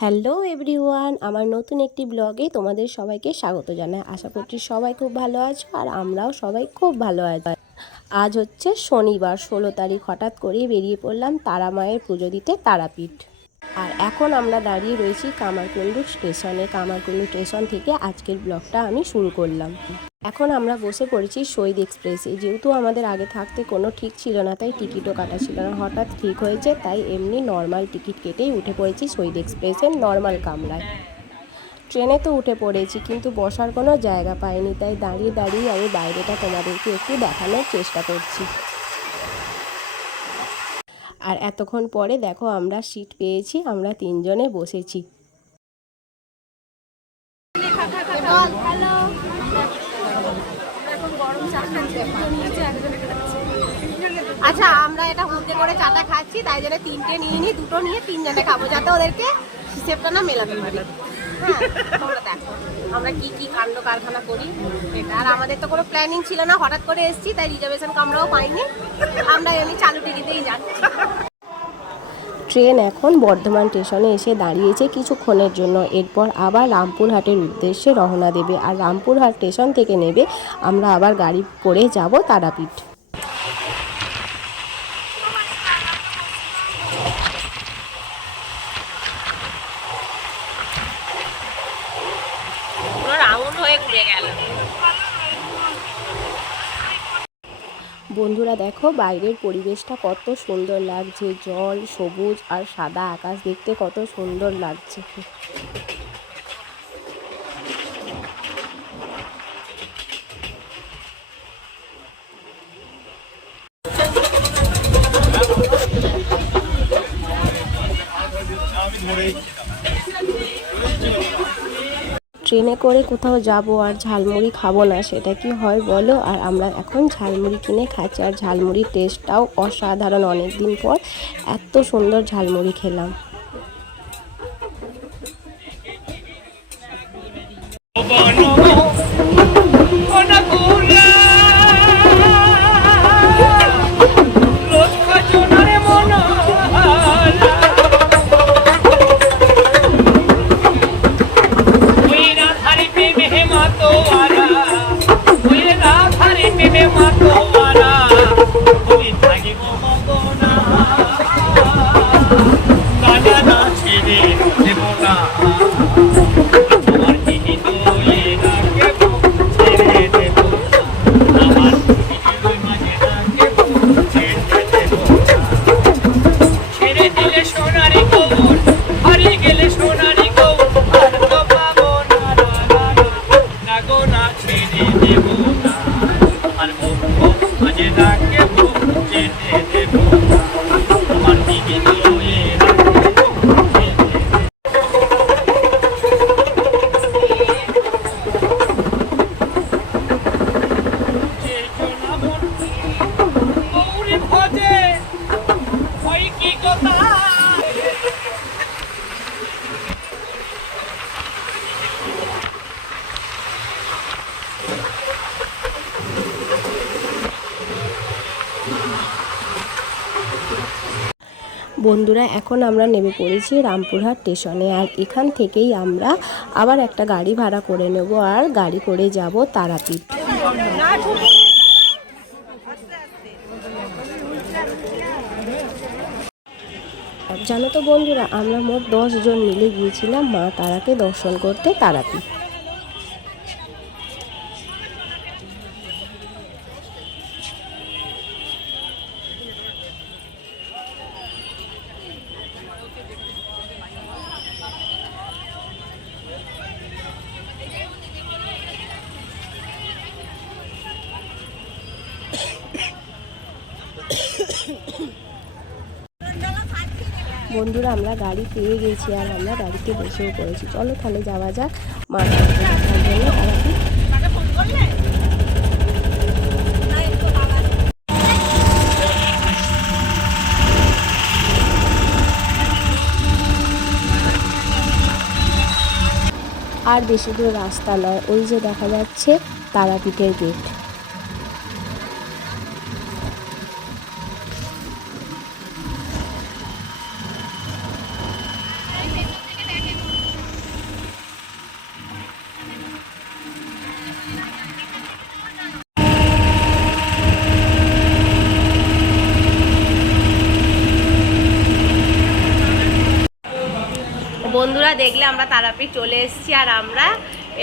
Hello everyone, আমার নতুন একটি ব্লগে তোমাদের সবাইকে স্বাগত জানাই। আশা করছি সবাই খুব ভালো আছো আর আমরাও সবাই খুব ভালো আছি। আজ হচ্ছে শনিবার 16 তারিখ। হঠাৎ করেই বেরিয়ে পড়লাম তারা মায়ের পুজো দিতে তারাপীঠ। আর এখন আমরা দাঁড়িয়ে রয়েছি কামারকুণ্ডু স্টেশনে। কামারকুণ্ডু স্টেশন থেকে আজকের ব্লগটা আমি শুরু করলাম। এখন আমরা বসে পড়েছি শহীদ এক্সপ্রেসে। যেহেতু আমাদের আগে থাকতে কোনো ঠিক ছিল না, তাই টিকিটও কাটা ছিল না। হঠাৎ ঠিক হয়েছে, তাই এমনি নর্মাল টিকিট কেটেই উঠে পড়েছি শহীদ এক্সপ্রেসের নর্মাল কামরায়। ট্রেনে তো উঠে পড়েছি, কিন্তু বসার কোনো জায়গা পাইনি, তাই দাঁড়িয়ে দাঁড়িয়ে আমি বাইরেটা তোমাদেরকে একটু দেখানোর চেষ্টা করছি। আর এতক্ষণ পরে দেখো আমরা সিট পেয়েছি, আমরা তিনজনে বসেছি। আচ্ছা, আমরা এটা হুঁকে করে চাটা খাচ্ছি, তাই জন্য তিনটে নিয়ে নিই, দুটো নিয়ে তিনজনে খাবো, যাতে ওদেরকে হিসেবটা না মেলাতে পারি। হ্যাঁ, তোমরা দেখো আমরা কি কি কাণ্ড কারখানা করি এটা। আর আমাদের তো কোনো প্ল্যানিং ছিল না, হঠাৎ করে এসেছি, তাই রিজার্ভেশন আমরাও পাইনি, আমরা এমনি চালু টিকিটেই যাচ্ছি। ট্রেন এখন বর্ধমান স্টেশনে এসে দাঁড়িয়েছে কিছুক্ষণের জন্য। এরপর আবার রামপুরহাটের উদ্দেশ্যে রওনা দেবে। আর রামপুরহাট স্টেশন থেকে নেবে আমরা আবার গাড়ি করে যাব তারাপীঠ। বন্ধুরা দেখো বাইরের পরিবেশটা কত সুন্দর লাগছে, জল, সবুজ আর সাদা আকাশ দেখতে কত সুন্দর লাগছে। ট্রেনে করে কোথাও যাব আর ঝালমুড়ি খাবো না, সেটা কি হয় বলো? আর আমরা এখন ঝালমুড়ি কিনে খাচ্ছি, আর ঝালমুড়ির টেস্টটাও অসাধারণ। অনেক দিন পর এত সুন্দর ঝালমুড়ি খেলাম। বন্ধুরা এখন আমরা নেমে পড়েছি রামপুরহাট স্টেশনে। আর এখান থেকেই আমরা আবার একটা গাড়ি ভাড়া করে নেব আর গাড়ি করে যাব তারাপীঠ। জানো তো বন্ধুরা, আমরা মোট 10 জন মিলে গিয়েছিলাম মা তারাকে দর্শন করতে তারাপীঠ। বন্ধুরা আমরা গাড়ি পেয়ে গেছি আর আমরা গাড়িতে বসেও পড়েছি। চলো তাহলে যাওয়া যাক মা তারাকে দেখার জন্য তারাপীঠ। আর বেশি দূর রাস্তা নয়, ওই যে দেখা যাচ্ছে তারাপীঠের গেট। বন্ধুরা দেখলে আমরা তারাপীঠ চলে এসেছি, আর আমরা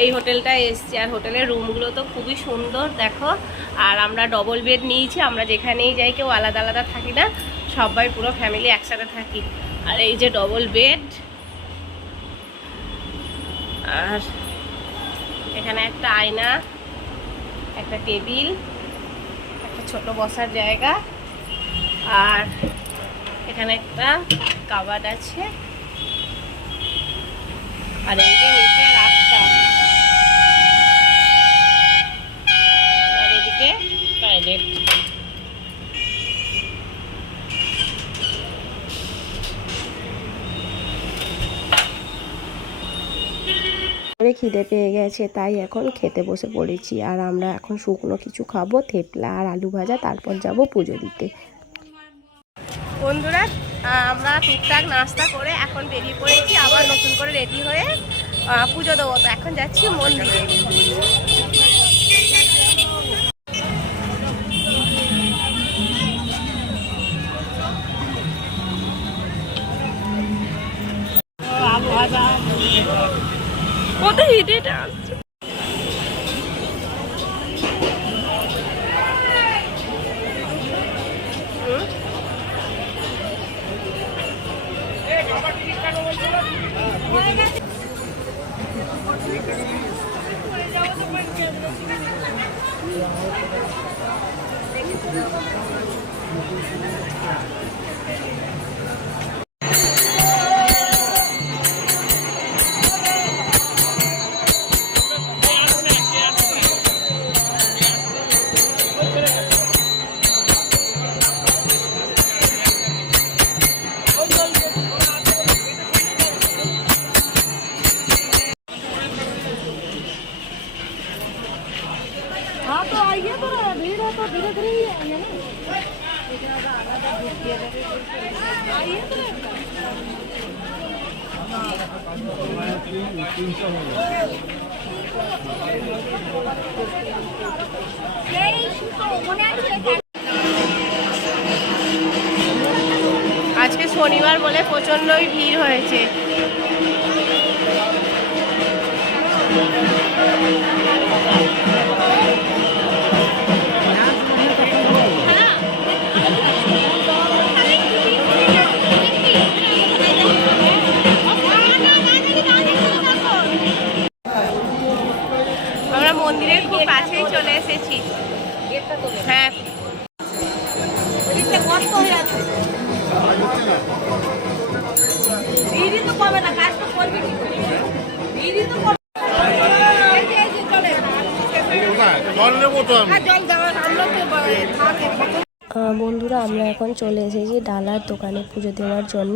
এই হোটেলটায় এসেছি। আর হোটেলের রুমগুলো তো খুবই সুন্দর দেখো। আর আমরা ডবল বেড নিয়েছি, আমরা যেখানেই যাই কেউ আলাদা আলাদা থাকি না, সবাই পুরো ফ্যামিলি একসাথে থাকি। আর এই যে ডবল বেড, আর এখানে একটা আয়না, একটা টেবিল, একটা ছোট বসার জায়গা, আর এখানে একটা কাবাড আছে, আর এই যে নিচে রাস্তা, আর এদিকে টয়লেট। খিদে পেয়ে গেছে, তাই এখন খেতে বসে পড়েছি। আর আমরা এখন শুকনো কিছু খাবো, থেপলা আর আলু ভাজা, তারপর যাব পুজো দিতে। বন্ধুরা আমরা টুকটাক নাস্তা করে এখন বেরিয়ে পড়েছি, আবার নতুন করে রেডি হয়ে পুজো দেবো। তো এখন যাচ্ছি মন্দিরে। কত হিটে আসছে। हाँ तो आइए, तो भीड़ है तो धीरे धीरे ही आइए ना। आइए আজকে শনিবার বলে প্রচন্ডই ভিড় হয়েছে। আমরা মন্দিরের খুব কাছেই চলে এসেছি। হ্যাঁ, কষ্ট হয়ে আছে। ভিড়ই তো পাবে না, কাজ তো করবে কি করে? ভিড়ই তো জল নেবো তো, জল দেওয়া আমরা তো বন্ধুরা আমরা এখন চলে এসেছি ডালার দোকানে পুজো দেওয়ার জন্য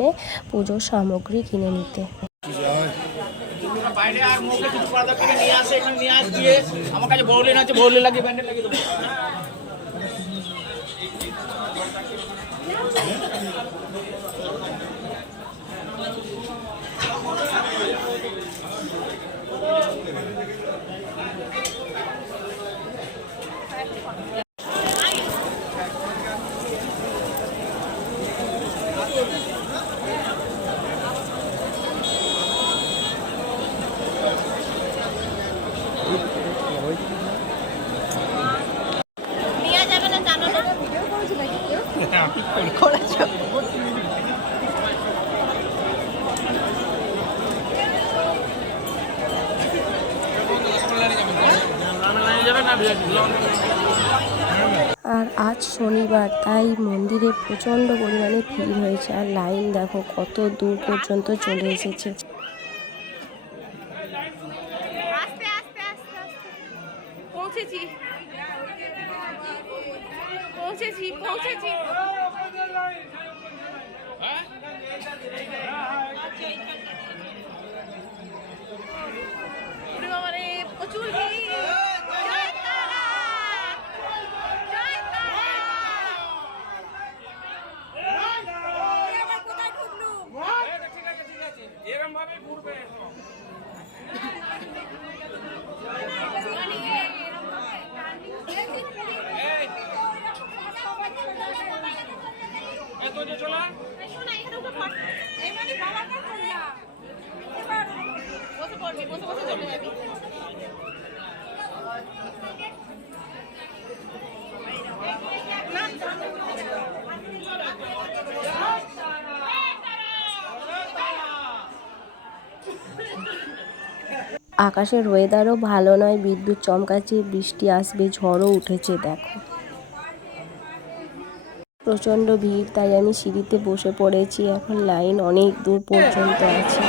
পুজোর সামগ্রী কিনে নিতে। বাইরে আর মুখে কিছু পর্দা কিনে নিয়ে আসে, এখানে নিয়ে আসিয়ে আমার কাছে বড়লেন আছে, বড়লে লাগিয়ে ব্যান্ডেল লাগিয়ে দেবো। নেওয়া যাবে না, জানো না? ভিডিও করেছো নাকি কেউ? করেছো। আর আজ শনিবার, তাই মন্দিরে প্রচণ্ড পরিমাণে ভিড় হয়েছে। আর লাইন দেখো কত দূর পর্যন্ত চলে এসেছে। আস্তে আস্তে আস্তে আস্তে পৌঁছেছি পৌঁছেছি পৌঁছেছি। প্রচুর ভিড়। জয় তারা, জয় তারা। কোথায় ঢুকলু? এরকম ভাবে ঘুরবে। চলা আকাশের ওয়েদারও ভালো নয়, বিদ্যুৎ চমকাচ্ছে, বৃষ্টি আসবে, ঝড়ও উঠেছে দেখো। প্রচণ্ড ভিড়, তাই আমি সিঁড়িতে বসে পড়েছি। এখন লাইন অনেক দূর পর্যন্ত আছে।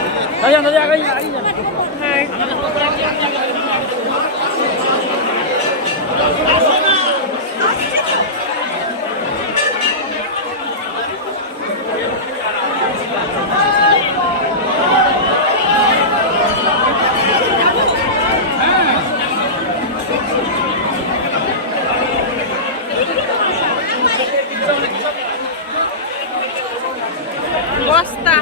বস্তা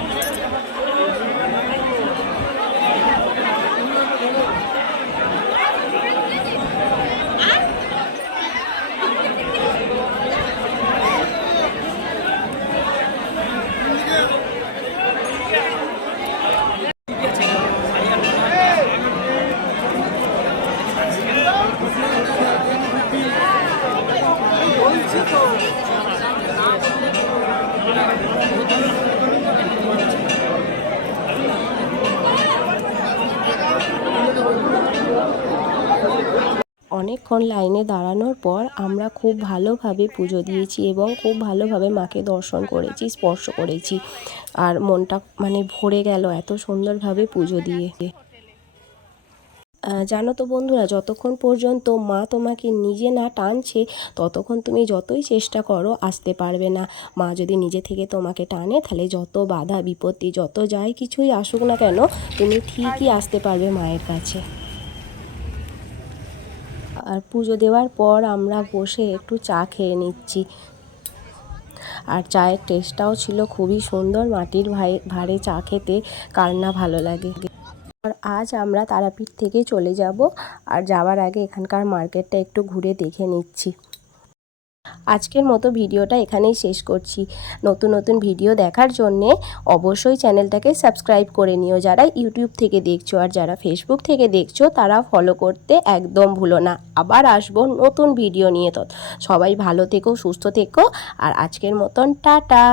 অনেকক্ষণ লাইনে দাঁড়ানোর পর আমরা খুব ভালোভাবে পুজো দিয়েছি এবং খুব ভালোভাবে মাকে দর্শন করেছি, স্পর্শ করেছি। আর মনটা মানে ভরে গেল এত সুন্দরভাবে পুজো দিয়ে। জানো তো বন্ধুরা, যতক্ষণ পর্যন্ত মা তোমাকে নিজে না টানছে ততক্ষণ তুমি যতই চেষ্টা করো আসতে পারবে না। মা যদি নিজে থেকে তোমাকে টানে তাহলে যত বাধা বিপত্তি, যত যাই কিছুই আসুক না কেন, তুমি ঠিকই আসতে পারবে মায়ের কাছে। আর পুজো দেওয়ার পর আমরা বসে একটু চা খেয়ে নিচ্ছি। আর চায়ের টেস্টটাও ছিল খুবই সুন্দর। মাটির ভাঁড়ে চা খেতে কার না ভালো লাগে। আর আজ আমরা তারাপীঠ থেকে চলে যাব, আর যাওয়ার আগে এখানকার মার্কেটটা একটু ঘুরে দেখে নিচ্ছি। আজকের মতো ভিডিওটা এখানেই শেষ করছি। নতুন নতুন ভিডিও দেখার জন্যে অবশ্যই চ্যানেলটাকে সাবস্ক্রাইব করে নিও, যারা ইউটিউব থেকে দেখছো। আর যারা ফেসবুক থেকে দেখছো তারা ফলো করতে একদম ভুলো না। আবার আসবো নতুন ভিডিও নিয়ে। সবাই ভালো থেকো, সুস্থ থেকো। আর আজকের মতন টাটা।